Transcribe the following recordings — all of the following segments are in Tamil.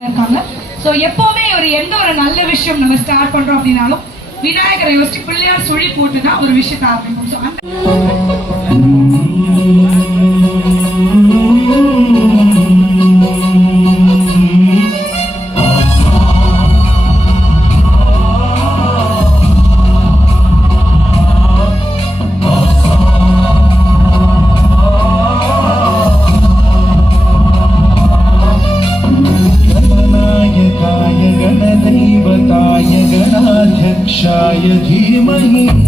இருக்காங்க. ஸோ எப்போவுமே ஒரு எந்த ஒரு நல்ல விஷயம் நம்ம ஸ்டார்ட் பண்றோம் அப்படின்னாலும் விநாயகரை யோசிச்சு பிள்ளையார் சுழி போட்டுதான் ஒரு விஷயத்தை ஆரம்பிக்கும் ஸோ அந்த ധീമഹി.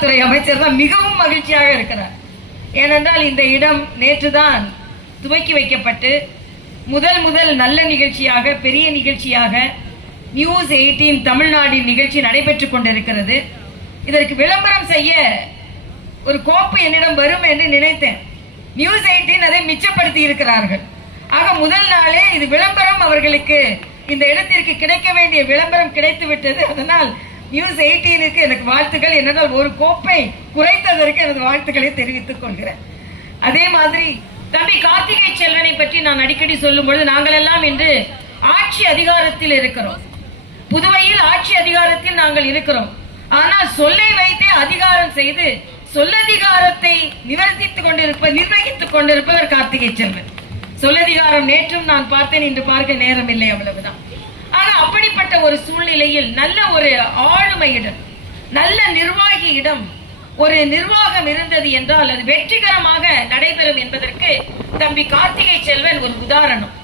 துறை அமைச்சர் தான் மிகவும் மகிழ்ச்சியாக இருக்கிறார். ஏனென்றால் இந்த இடம் நேற்றுதான் துவக்கி வைக்கப்பட்டு முதல் முதல் நல்ல நிகழ்ச்சியாக பெரிய நிகழ்ச்சியாக நியூஸ் எயிட்டீன் தமிழ்நாடின் நிகழ்ச்சி நடைபெற்றுக் கொண்டிருக்கிறது. இதற்கு விளம்பரம் செய்ய ஒரு கோப்பு என்னிடம் வரும் என்று நினைத்தேன். நியூஸ் எயிட்டீன் அதை மிச்சப்படுத்தி இருக்கிறார்கள். ஆக முதல் நாளே இது விளம்பரம் அவர்களுக்கு இந்த இடத்திற்கு கிடைக்க வேண்டிய விளம்பரம் கிடைத்து விட்டது அதனால் நியூஸ் எயிட்டீனுக்கு எனக்கு வாழ்த்துக்கள். என்னென்னால் ஒரு கோப்பை குறைத்ததற்கு எனது வாழ்த்துக்களை தெரிவித்துக் கொள்கிறேன். அதே மாதிரி தம்பி கார்த்திகை செல்வனை பற்றி நான் அடிக்கடி சொல்லும்பொழுது நாங்கள் எல்லாம் இன்று ஆட்சி அதிகாரத்தில் இருக்கிறோம். புதுவையில் ஆட்சி அதிகாரத்தில் நாங்கள் இருக்கிறோம். ஆனால் சொல்லை வைத்தே அதிகாரம் செய்து சொல்லதிகாரத்தை நிவர்த்தித்துக் கொண்டிருப்ப நிர்வகித்துக் கொண்டிருப்பவர் கார்த்திகை செல்வன். சொல்லதிகாரம் நேற்றும் நான் பார்த்தேன் இன்று பார்க்க நேரம் இல்லை அவ்வளவுதான். ஆனா அப்படிப்பட்ட ஒரு சூழ்நிலையில் நல்ல ஒரு ஆளுமையிடம் நல்ல நிர்வாகியிடம் ஒரு நிர்வாகம் இருந்தது என்றால் அது வெற்றிகரமாக நடைபெறும் என்பதற்கு தம்பி கார்த்திகை செல்வன் ஒரு உதாரணம்.